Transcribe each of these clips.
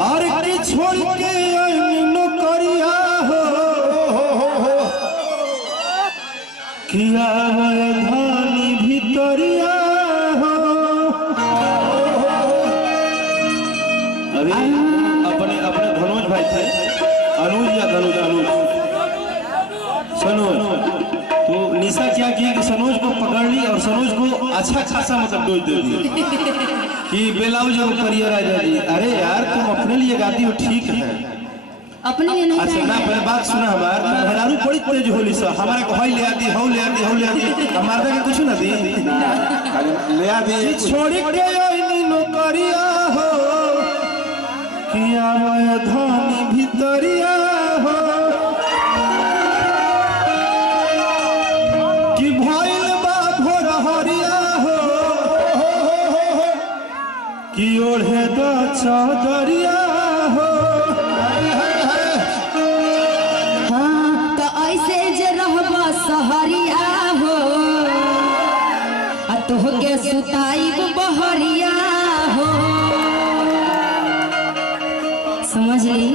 और के छोड़ के नौकरिया हो किया धानी भितरिया हो। अभी अपने अपने धनोज भाई थे, अनुज या धनुज अनुज सनोज, तो निशा क्या की कि सनोज को पकड़ ली और सनोज को अच्छा खासा मतलब डोज दे दी कि बेलाउज करिए राजा जी। अरे यार तुम अपने लिए गाती हो ठीक है, अपने लिए नहीं। अच्छा ना पहले बात सुना हमार मेहरारू बड़ी तेज होली सा हमारे को हई ले आती हौ ले आती हौ ले आती हमारे के कुछ ना दी ले आती छोड़ के आईनी नौकरिया हो किया मैं धानी भितरिया हो कि भइल बा भोर हरिया हो कि ओढ़े द चादरिया हो। सहरिया हो तोहके सुताई बहरिया हो। समझ ली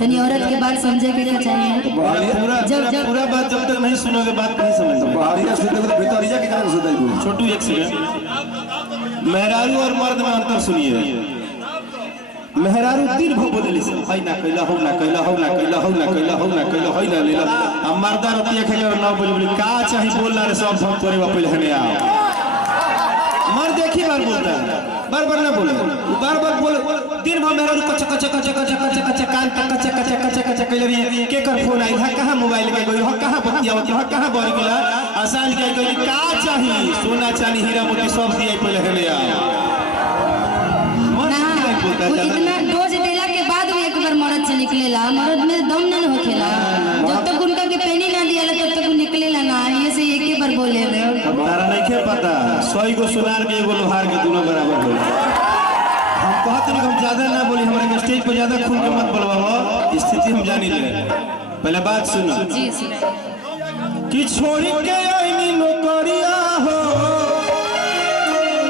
तनी औरत के बात समझे के चाहिए। पूरा बात जब तक नहीं सुनोगे बात नहीं समझ छोटू एक सेकंड मेहरारू और मर्द में अंतर सुनिए। मेहरारू दिन भर बोले हई ना कैला हो ना कैला हो ना कैला हो ना कैला हो ना कैला हई ना लेला अब मर्दा रतिया खेले और 9 बजे बोली का चाही बोलना रे सब फोन करे पहले हने आ मर्द एक ही बार बोलता है बार बार ना बोले बार बार बोले दिन भर मेहरारू कच कच कच कच कच कच कान तक कच कच कच कच कैले रही के कर फोन आई है कहां मोबाइल के गई हो कहां बतियावत हो कहां बोल गेला आसान के गई का चाही सोना चांदी हीरा मोती सब दिए पहले हने आ इतना डोज देला के बाद भी एक बार मर्द से निकलेला मर्द में दम नहीं होखेला जब तक उनका के पेनी ना दियाला तब तक निकलेला ना ये से एक ही बार बोले रे तारा नहीं के पता 100 गो सोनार के एगो लोहार के दोनों बराबर बोले हम कहत नहीं हम ज्यादा ना बोली हमारे स्टेज पर ज्यादा खुल के मत बोलवाओ स्थिति हम जानी ले पहले बात सुनो जी सुनो कि छोड़ के आईनी नौकरिया हो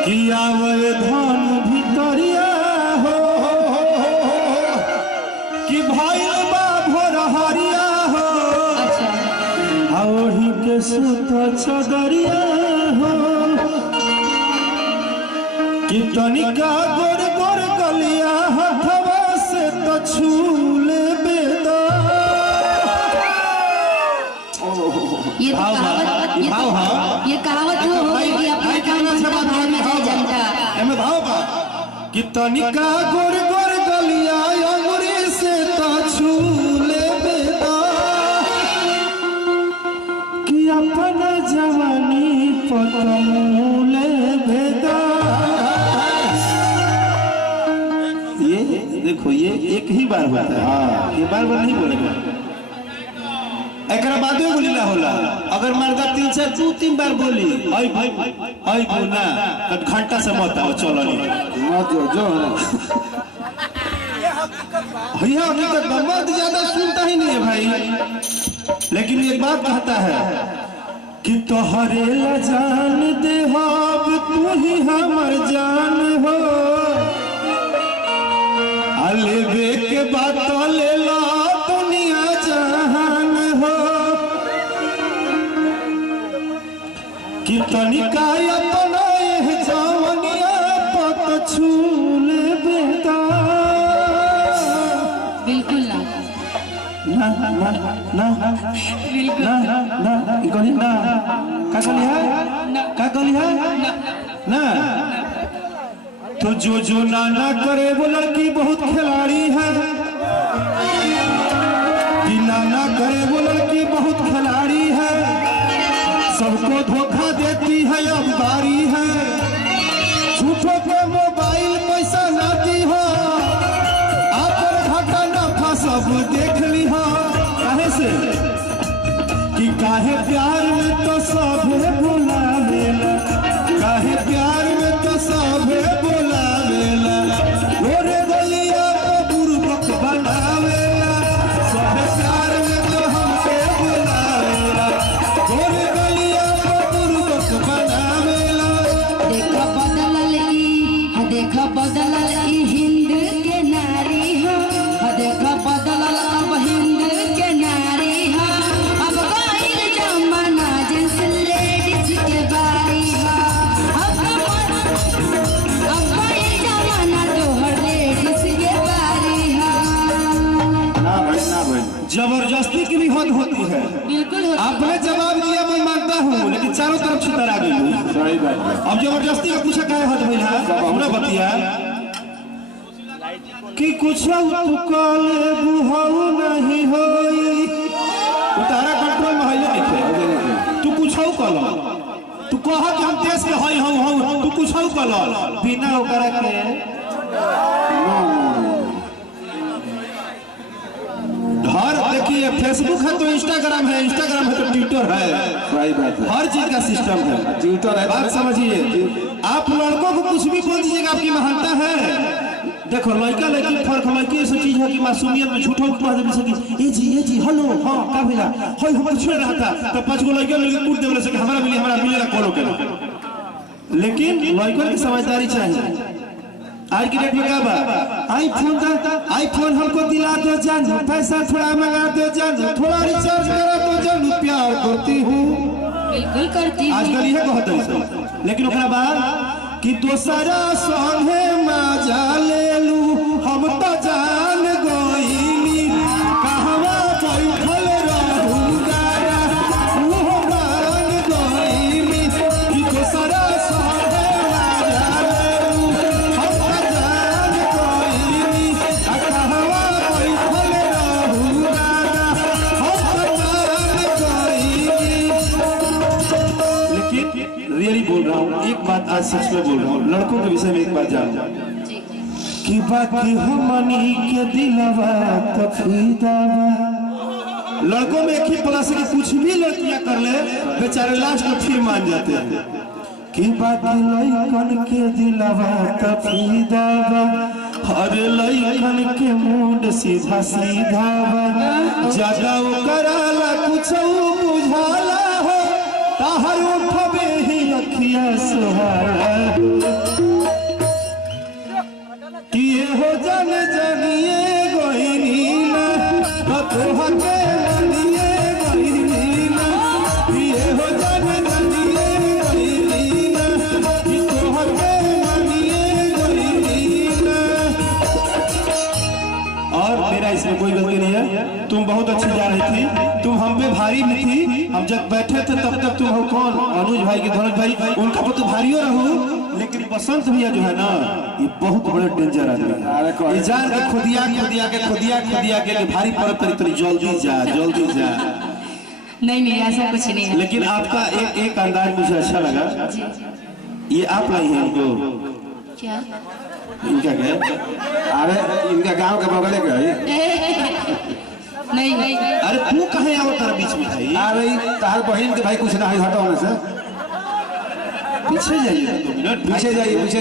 कि आवे धान भितरिया हो कि भइल बा भोर हरिया हो ओढ़ी के सुत चदरिया हो कि तनिका गोर गोर गलिया हथवा से तो छूले बेदा। ये कहावत हो गई कि अपने काम से भाव में जाए जनता एमे भाव बा कि तनिका गोर गोर गलिया अंगुरी से तो छूले बेदा कि अपना जवानी पतमूले बेदा। ये देखो ये एक ही बार होता है हाँ ये बार बार नहीं बोलेगा एक बाद बोली ना होला अगर मर्दा 3 बार बोली आई भाई आई बोलना तो घंटा से मत आओ चलो मत जो भैया हकीकत मर्द ज्यादा सुनता ही नहीं है भाई लेकिन एक बात कहता है कि तोहरे ला जान दे अब तू ही हमर जान हो अलबे के बात ले ला दुनिया जहान हो कि तनिका अपना जवनिया पत छूले बेटा। बिल्कुल ना ना ना ना बिल्कुल ना ना इकोनी ना का कहली है ना तो जो ना करे वो लड़की बहुत खिलाड़ी है कि ना करे वो लड़की बहुत खिलाड़ी है सबको धोखा देती है अब बारी है झूठों पे मोबाइल पैसा लाती हो आप घाटा नफा सब देख ली हो काहे से कि काहे प्यार में तो सभे बुलावेला काहे प्यार में तो सभे बुलावेला ओरे गलिया को बुरबक बनावेला सभे प्यार में तो हमके बुलावेला ओरे गलिया को बुरबक बनावेला। देखा बदलल ई हिंद के नारी आपने जवाब दिया मैं मानता हूँ, लेकिन चारों तरफ छितर आ गई। सही बात है। अब जबरदस्ती का पूछा क्या हद भइल है हमरा बतिया कि कुछ तू कल बुहाऊ नहीं होई, तारा कंट्रोल में है नहीं। तू कुछ कल, तू कह कि हम देश के हई हूं, तू कुछ कल बिना ओकरा के हर देखिए फेसबुक है तो इंस्टाग्राम है, इंस्टाग्राम है तो ट्विटर है। सही बात है। हर चीज का सिस्टम है, ट्विटर है। बात समझिए। आप लड़कों को कुछ भी बोल दीजिएगा, आपकी महानता है। देखो लड़का लड़की फर्क, लड़की ऐसी चीज है कि मासूमियत में झूठा कह दे सके ए जी हेलो हां का भइला होय हम कुछ रहा था तो पांच गो लड़के लड़के कूट देले सके हमारा मिलेगा कॉल के। लेकिन लड़कों की समझदारी चाहिए। आज की डेट में क्या बा आईफोन हमको दिला दो जानो, पैसा थोड़ा मंगा दो जानो, थोड़ा रिचार्ज करा दो जानो, प्यार करती हूँ बिल्कुल करती हूँ। आजकल यह कहते हैं। लेकिन ओकरा बाद कि दोसरा संगे मजा ले लू, हम तो जान गईनी कहवा बैठल रहूंगा वो मान गईनी कि दोसरा संगे मजा ले लू, हम तो जान गईनी कहवा बैठल रहूंगा हम तो जान गईनी। लेकिन रियली बोल रहा हूँ, एक बात आज सच में बोल रहा हूँ, लड़कों के विषय में एक बात जान कि बाकी हमनी के दिलवा तफीदा। लड़कों में एक ही प्लस है कि कुछ भी लड़कियां कर ले बेचारे लास्ट में फिर मान जाते हैं कि बाकी लड़कन के दिलवा तफीदा, हर लड़कन के मूड सीधा सीधा ज्यादा कराला कुछ बुझाला हो, ताहर उठबे ही अखिया सुहारा किए हो जान जानिए गोइनी ना तोहा के मानिए गोइनी ना, किए हो जान जानिए गोइनी ना तोहा के मानिए गोइनी ना। और मेरा इसमें कोई गलती नहीं है, तुम बहुत अच्छी जा रही थी, तुम हम पे भारी भी थी। हम जब बैठे थे तब तक तुम हो कौन अनुज भाई के धनुष भाई, उनका पर तो भारी रहूं, लेकिन बसंत भैया जो है ना ये बहुत बड़े डेंजर आदमी है। ये जान के खुदिया के भारी पड़त तरी जल्दी जा नहीं ऐसा कुछ नहीं है। लेकिन आपका एक अंदाज मुझे अच्छा लगा। ये आप लाई है इनको क्या इनका क्या? अरे इनका गांव के बगल के नहीं अरे तू कहे आओ तारा बीच में भाई? अरे तार बहन के भाई कुछ ना है, हटो होने से पीछे जाइए, 2 मिनट पीछे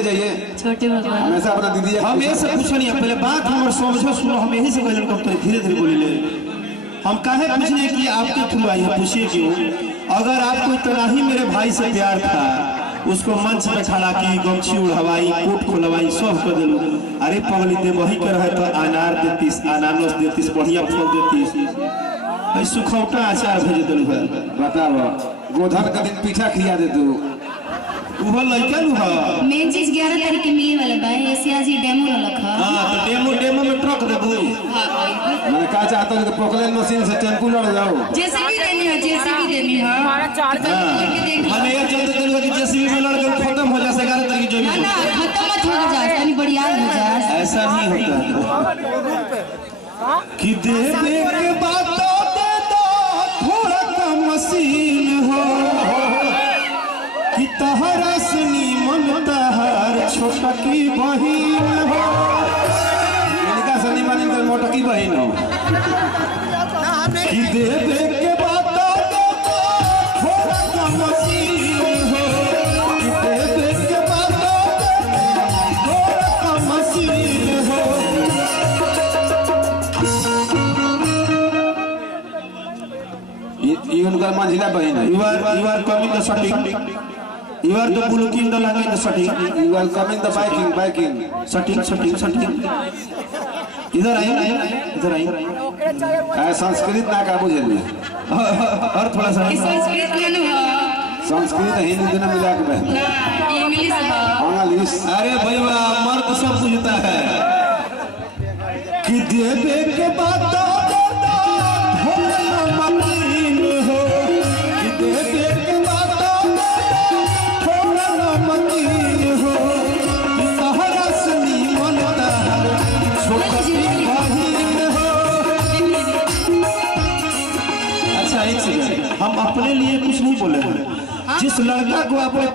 जाइए। छोटे भगवान हमेशा अपना दीदी हम ये सब पूछो नहीं, पहले बात हमारे समझो सुनो, हम यही से कहले कब तक धीरे धीरे बोले ले। हम काहे पूछने कि आपके थ्रू आई है, पूछिए क्यों? अगर आपको इतना ही मेरे भाई से प्यार था, उसको मंच पे खड़ा की गमछी उड़वाई कोट खोलवाई सब कर दिलू। अरे पगली दे वही कर है तो अनार देतीस, अनानस देतीस, बढ़िया फल देतीस, सुखौटा अचार भेज दिलू है। बताओ गोधन का दिन पीठा खिया दे तू वो लड़का नु है। मेन चीज 11 तारीख के मिले वाला बा, ऐसे आज ही डेमो रखा। हां तो डेमो में ट्रक देबू। मैंने कहा चाहता हूं कि पोकलेन मशीन से टेम्पू लड़ जाओ। जेसीबी देनी है हमारा चार्ज मैंने ये चलते चल कि जेसीबी में लड़ के खत्म हो जाए 11 तारीख जो भी ना खत्म मत हो जाए, यानी बढ़िया हो जाए। ऐसा नहीं होता कि देवे के बातों दे दो थोड़ा कम मशीन हो कि तहरा सुनी मन तहर छोटा की बहिन हो। इनका सनी मानी तो मोटा की बहन हो कि देवे के बातों दे दो थोड़ा कम मशीन हो, कि देवे के बातों दे दो थोड़ा कम मशीन हो। ये उनका मंझिला बहन है। You are coming the setting. You are the looking the language the setting. You are coming the biking. setting. इधर आई। संस्कृत ना का बुझे और थोड़ा सा संस्कृत में न हो, संस्कृत हिंदी में मिला के बहन ना इंग्लिश हो। इंग्लिश। अरे भैया मर्द सब पूछता है कि देवे के बातों हो हम अपने लिए कुछ नहीं बोले हैं। जिस लड़का को आपने